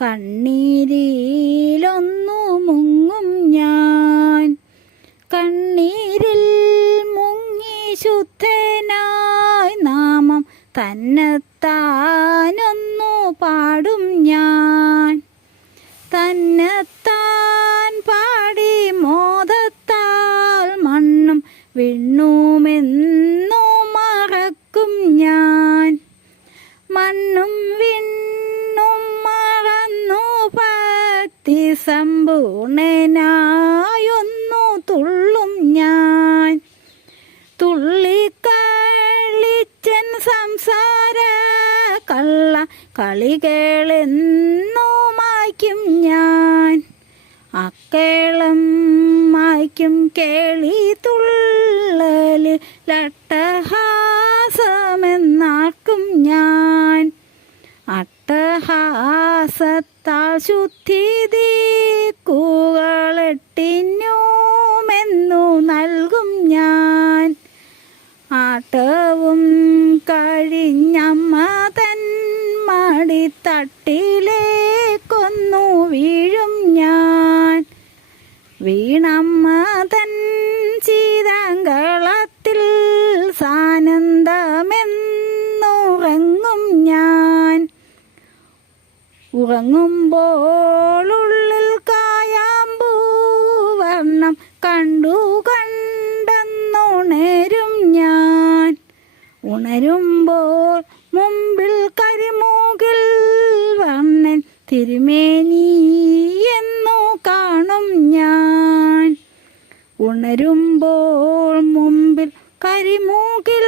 കണ്ണീരിലൊന്നു മുങ്ങും ഞാൻ. കണ്ണീരിൽ മുങ്ങി ശുദ്ധനായി നാമം തന്നെത്താനൊന്നു പാടും ഞാൻ. തന്നെത്താൻ പാടി മോദത്താൽ മണ്ണും വിണ്ണുമെന്നു മറക്കും ഞാൻ. മണ്ണും വിണ്ണും മറന്നു ഭക്തി സമ്പൂർണനായൊന്നു തുള്ളും ഞാൻ. തുള്ളിക്കളിച്ചൻ സംസാര കള്ള കളികളെന്നു മായ്ക്കും ഞാൻ. അക്കേളം മായ്ക്കും കേളി തുള്ളലിൽ അട്ടഹാസമെന്നാക്കും ഞാൻ. അട്ടഹാസത്താൽ ശുദ്ധി ദിക്കുകളെട്ടിഞ്ഞുമെന്നു നൽകും ഞാൻ. ആട്ടവും കഴിഞ്ഞമ്മ തൻ മടിത്തട്ടിലേക്കൊന്നു വീഴും ഞാൻ. വീണമ്മ തൻ ചീതാങ്കളത്തിൽ സാനന്ദമെന്നുറങ്ങും ഞാൻ. ഉറങ്ങുമ്പോൾ ഉള്ളിൽ കായാമ്പൂവർണ്ണം കണ്ടു കണ്ടെന്നുണരും ഞാൻ. ഉണരുമ്പോൾ മുമ്പിൽ കരിമൂകിൽ വർണ്ണൻ തിരുമേനി എന്നു കാണും ഞാൻ. ഉണരുമ്പോൾ മുമ്പിൽ കരിമൂകിൽ